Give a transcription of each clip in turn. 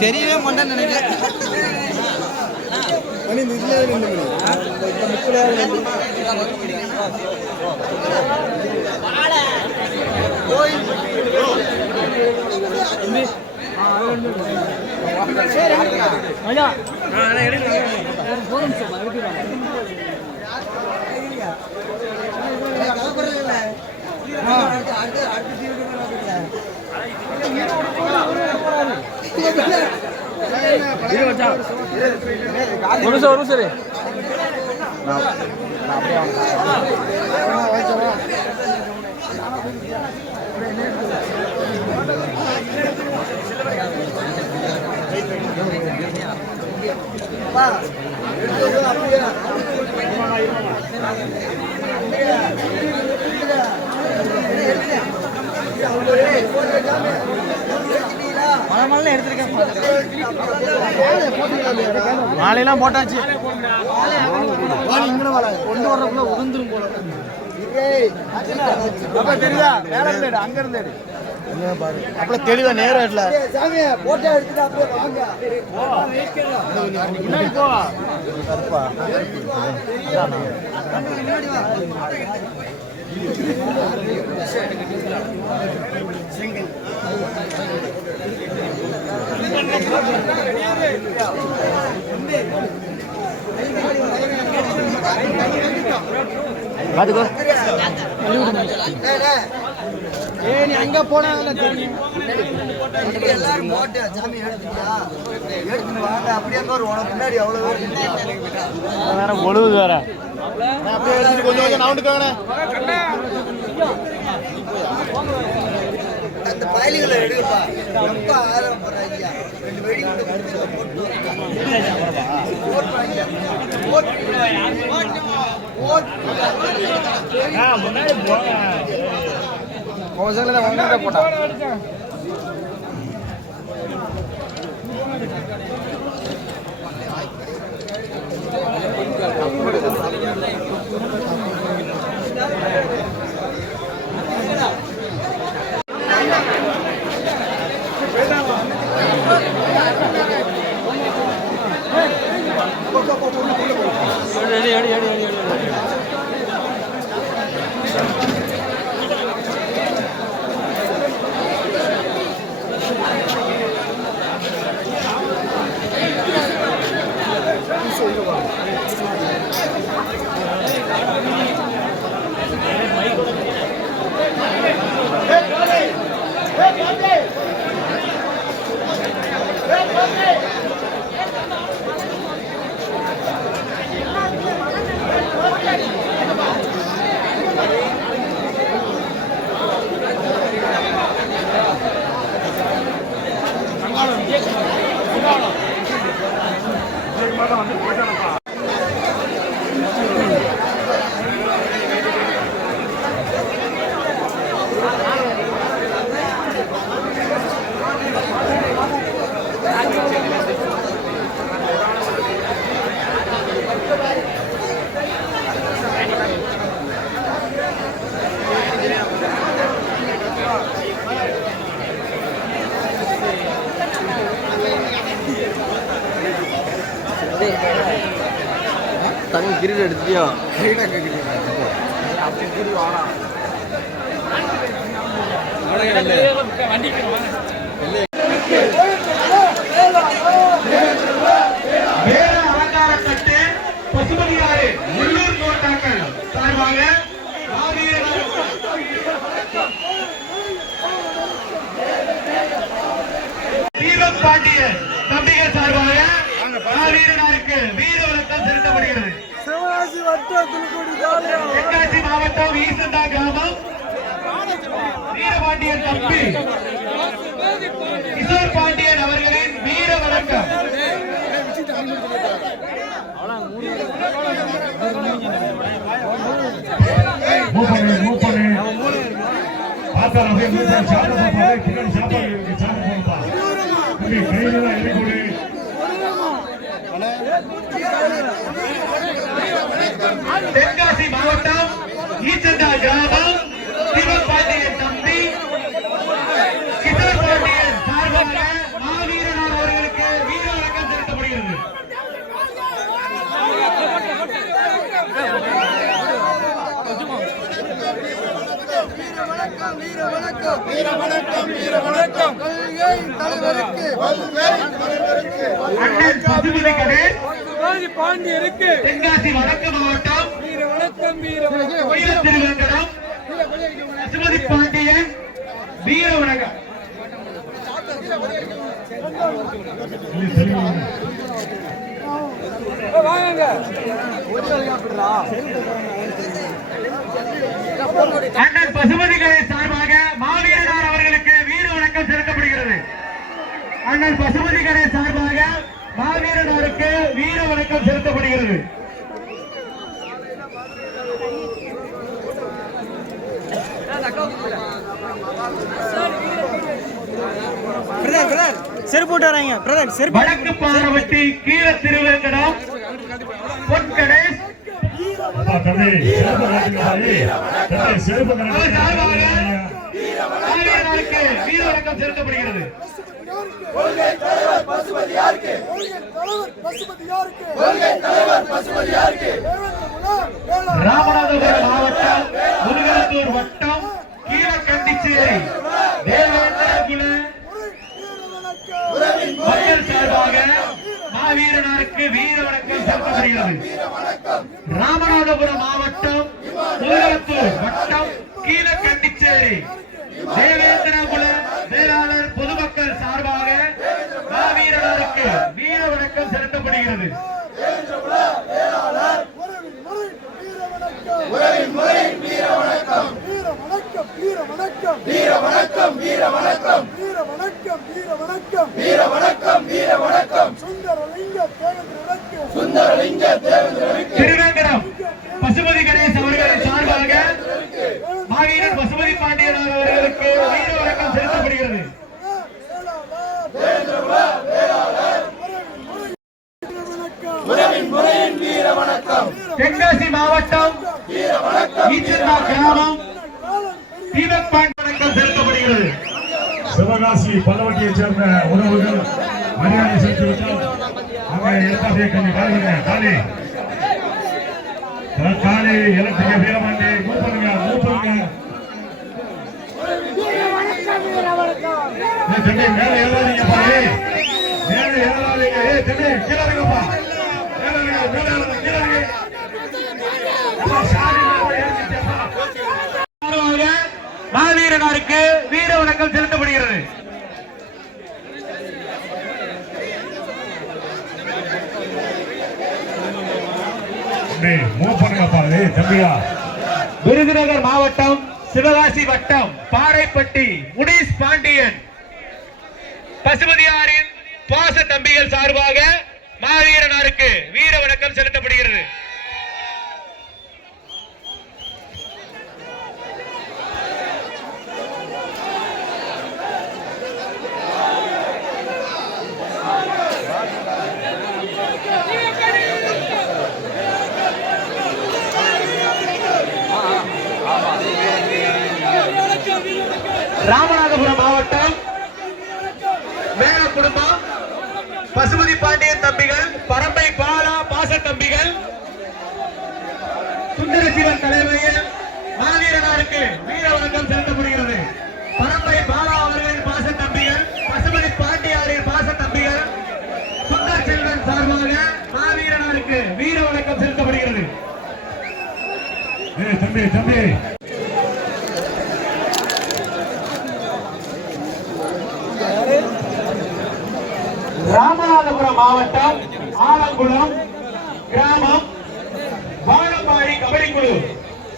தெரியவே மாட்டேன்னு நினைக்கிறேன். ஒரு சரி மாலையெல்லாம் போட்டாச்சு. கொண்டு வர்றதுக்குள்ள உதிர்ந்துரும் போல தெரியுதா? வேற பிளேடு அங்க இருந்து பாரு. அப்படி தெளிவா நேரம் இல்ல போட்டோ எடுத்துட்டு அப்படியே பாத்துக்கோ. நீ அங்க போனா எல்லாரும் போட்டு சாமி எடுத்துட்டியா? எடுத்துட்டு வாங்க. அப்படியே உனக்கு முன்னாடி அவ்வளவு வேற ஒழுவு வேற அப்படியே எடுத்துட்டு கொஞ்சம் நவுண்டுக்காங்க. அந்த பயலிகளை எடுப்பா. ரொம்ப ஆர்வம் போடுறாங்க. ரெண்டு வெடி போட்டு முன்னாடி போங்க. போட்டா தங்க கிரீட எடுத்தியா? அலங்காரப்பட்டு பசுமதியாறு உள்ளூர் கோட்டாக்கள் சார்பாக தீபக் பாண்டியன் தம்பிகள் சார்பாக வீரனாருக்கு வீர வணக்கம் செலுத்தப்படுகிறது. தென்காசி மாவட்டம் ஈசந்தா கிராமம் வீரபாண்டியன் தம்பி கிஷோர் பாண்டியன் அவர்களின் வீர வணக்கம். பொதுமக்கள் அப்படியே மூணு சாப்பிட பின்னாடி சாப்பாடு இருக்கு சாப்பிட போப்பா தம்பி கையில தான் இறங்கி தென்காசி மாவட்டம் ஈச்சண்டா கிராமம் சிவபாண்டியன் தம்பி கிஷோர் பாண்டியன் சார்பாக மாவீரனார் அவர்களுக்கு வீர வணக்கம் செலுத்தப்படுகிறது. அண்ணன் பசுபதி கணேஷ் பாண்டியருக்கு தென்காசி வடக்கு மாவட்டம் வீர வணக்கம் வீர திருவேங்கடம் பசுபதி பாண்டியன் வீர வணக்கம். வாங்க அண்ணன் பசுபதி கணேஷ் சார்பாக மாவீரனார் அவர்களுக்கு வீர வணக்கம் செலுத்தப்படுகிறது. அண்ணன் பசுபதி கணேஷ் சார்பாக மாவீரனாருக்கு வீர வணக்கம் செலுத்தப்படுகிறது. செருப்பு போட்டு வராங்க பிரதர் செருப்பு வடக்கு பாரவட்டி கீழ திருவேங்கடம் பொன்கணேஷ் தம்பி செருப்பு அவர் சார்பாக மாவீரனாருக்கு வீர வணக்கம் செலுத்தப்படுகிறது. ராமநாதபுரம் மாவட்டம் முருகனத்தூர் வட்டம் கீழக்கண்டிச்சேரி தேவேந்திரகுல மக்கள் சார்பாக மாவீரனாருக்கு வீர வணக்கம் செலுத்தப்படுகிறது. ராமநாதபுரம் மாவட்டம் முருகனத்தூர் வட்டம் கீழக்கண்டிச்சேரி தேவேந்திரகுல வேளாளர் பொதுமக்கள் சார்பாக மாவீரனாருக்கு வீர வணக்கம் செலுத்தப்படுகிறது. திருவேங்கடம் பசுபதி கணேஷ் அவர்களின் சார்பாக மாவீரன் பசுபதி பாண்டியன் அவர்களுக்கு வீர வணக்கம் செலுத்தப்படுகிறது. தென்காசி மாவட்டம் ஈச்சண்டா கிராமம் தீபக் பாண்டியன் வணக்கம் செலுத்தப்படுகிறது. சிவகாசி பல்லவட்டியை சேர்ந்த உறவுகள் மரியாதை செலுத்திவிட்டால் அவங்க எடுத்தாதே கொஞ்சம் காலி காலி இலக்கிய வீரமாண்டி மூப்பனுங்க தம்பி மேல ஏறாதீங்கப்பா மேல ஏறாதீங்க தம்பி கீழே இருங்கப்பா மாவீரனாருக்கு வீர வணக்கம் செலுத்தப்படுகிறது. விருதுநகர் மாவட்டம் சிவகாசி வட்டம் பாறைப்பட்டி முனீஸ் பாண்டியன் பசுபதியாரின் பாச தம்பிகள் சார்பாக மாவீரனாருக்கு வீர வணக்கம் செலுத்தப்படுகிறது. ராமநாதபுரம் மாவட்டம் மேல குடும்பம் பசுபதி பாண்டியன் தம்பிகள் பரம்பை பாலா பாச தம்பிகள் சுந்தரசிவன் தலைமையில் மாவீரனாருக்கு வீர வணக்கம் செலுத்தப்படுகிறது. பரம்பை பாலா அவர்களின் பாச தம்பிகள் பசுபதி பாண்டியாரின் பாச தம்பிகள் சுந்தர் செல்வன் சார்பாக மாவீரனாருக்கு வீர வணக்கம் செலுத்தப்படுகிறது. தம்பி ராமநாதபுரம் மாவட்டம் ஆலங்குளம் கிராமம் வாழப்பாடி கபடி குழு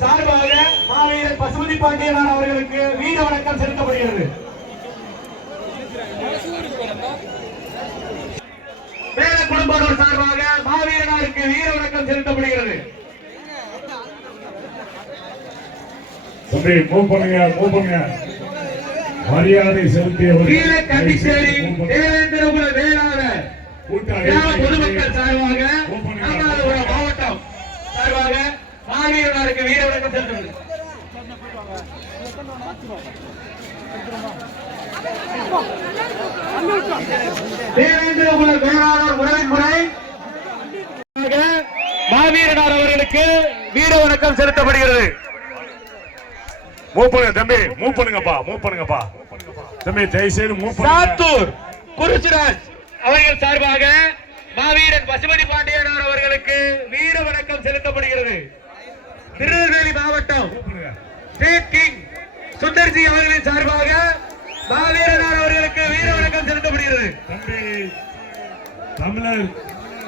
சார்பாக மாவீரன் பசுபதி பாண்டியன் அவர்களுக்கு வீர வணக்கம் செலுத்தப்படுகிறது. வேற குடும்பத்தோர் சார்பாக மாவீரனாருக்கு வீர வணக்கம் செலுத்தப்படுகிறது. தம்பி மூவ் பண்ணுங்க மரியாதை செலுத்தியவர் கீழே கண்டிச்சேரி தேவேந்திரகுல வேளாளர் பொதுமக்கள் சார்பாக ராமநாதபுரம் மாவட்டம் சார்பாக மாவீரனாருக்கு வீர வணக்கம் செலுத்துவது. தேவேந்திரகுல வேளாளர் உறவின் முறை மாவீரனார் அவர்களுக்கு வீர வணக்கம் செலுத்தப்படுகிறது. மூவ் பண்ணுங்க தம்பி, மூவ் பண்ணுங்கப்பா, மூவ் பண்ணுங்கப்பா தம்பி, தயவுசெய்து மூவ் பண்ணுங்க. சாத்தூர் குருசுராஜ் அவர்கள் சார்பாக மாவீரன் பசுபதி பாண்டியனார் அவர்களுக்கு வீர வணக்கம் செலுத்தப்படுகிறது. திருநெல்வேலி மாவட்டம் ஸ்டேட் கிங் சுந்தர்ஜி அவர்களின் சார்பாக மாவீரனார் அவர்களுக்கு வீர வணக்கம் செலுத்தப்படுகிறது. தம்பி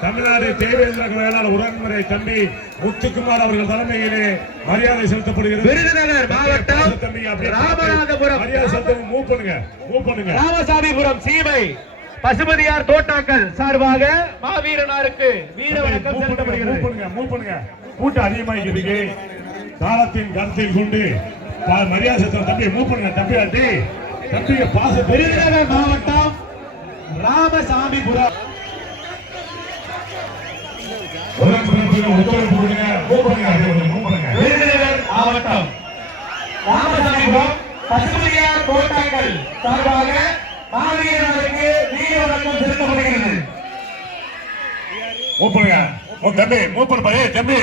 தமிழ்நாடு தேவேந்திர வேளாளர் உறவுமுறை தம்பி முத்துக்குமார் அவர்கள் தலைமையிலே மரியாதை செலுத்தப்படுகிறது. விருதுநகர் மாவட்டம் ராமநாதபுரம் மரியாதை செலுத்த மூவ் பண்ணுங்க, மூவ் பண்ணுங்க. ராமசாமிபுரம் சீமை பசுபதியார் தோட்டாக்கள் சார்பாக மாவீரனாருக்கு வீர வணக்கம் செலுத்தப்படுகிறது. மூவ் பண்ணுங்க, மூவ் பண்ணுங்க. கூட்டம் அதிகமாகிருக்கு. காலத்தின் கருத்தில் கொண்டு மரியாதை செலுத்த தம்பி மூவ் பண்ணுங்க. தம்பி அடி தம்பி பாச. விருதுநகர் மாவட்டம் ராமசாமிபுரம் ஒத்துழைப்பு கொடுங்க. மூவ் பண்ணுங்க. விருதுநகர் மாவட்டம் ராமசாமிபுரம் பசுபதியார் தோட்டாக்கள் சார்பாக மாவீரனாருக்கு வீர வணக்கம் செலுத்தப்படுகிறது. மூவ் பண்ணுங்க. தம்பி மூவ் பண்ணுப்பா. ஏய் தம்பி,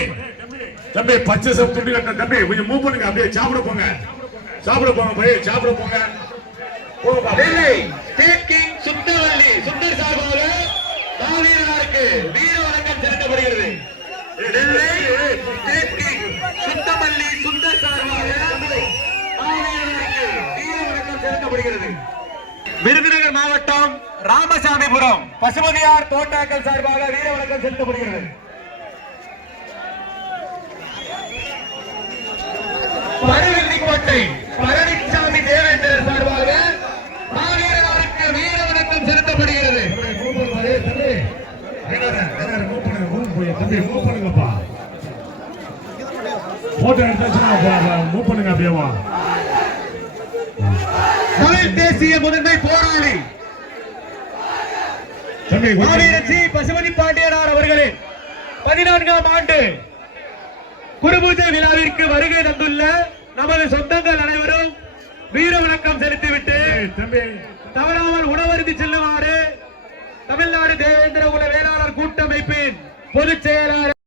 தம்பி பச்சை சப் துணி கட்ட தம்பி கொஞ்சம் மூவ் பண்ணுங்க. அப்படியே சாப்பிட போங்க, சாப்பிட போங்க பைய, சாப்பிட போங்க. நெல்லை ஸ்டேட் கிங் சுந்தவல்லி சுந்தர் சார்பாக மாவீரனாருக்கு வீர வணக்கம் செலுத்தப்படுகிறது. நெல்லை ஸ்டேட் கிங் சுந்தவல்லி சுந்தர் சார்பாக மாவீரனாருக்கு வீர வணக்கம் செலுத்தப்படுகிறது. விருதுநகர் மாவட்டம் ராமசாமிபுரம் பசுபதியார் தோட்டாக்கள் சார்பாக வீர வணக்கம் செலுத்தப்படுகிறது. பருவெல்லிக்கோட்டை பழனிசாமி தேவேந்திரர் சார்பாக மாவீரனாருக்கு வீர வணக்கம் செலுத்தப்படுகிறது. தம்பி மூவ் பண்ணுங்கப்பா. போட்டோ எடுத்தாச்சுன்னா மூவ் பண்ணுங்க. அப்படியேவா தமிழ் தேசிய முதன்மை போராளி மாவீரன் பசுபதி பாண்டியனார் அவர்களின் 14ஆம் ஆண்டு குருபூஜை விழாவிற்கு வருகை தந்துள்ள நமது சொந்தங்கள் அனைவரும் வீர வணக்கம் செலுத்திவிட்டு தவறாமல் உணவருந்தி செல்லுமாறு தமிழ்நாடு தேவேந்திர குல வேளாளர் கூட்டமைப்பின் பொதுச் செயலாளர்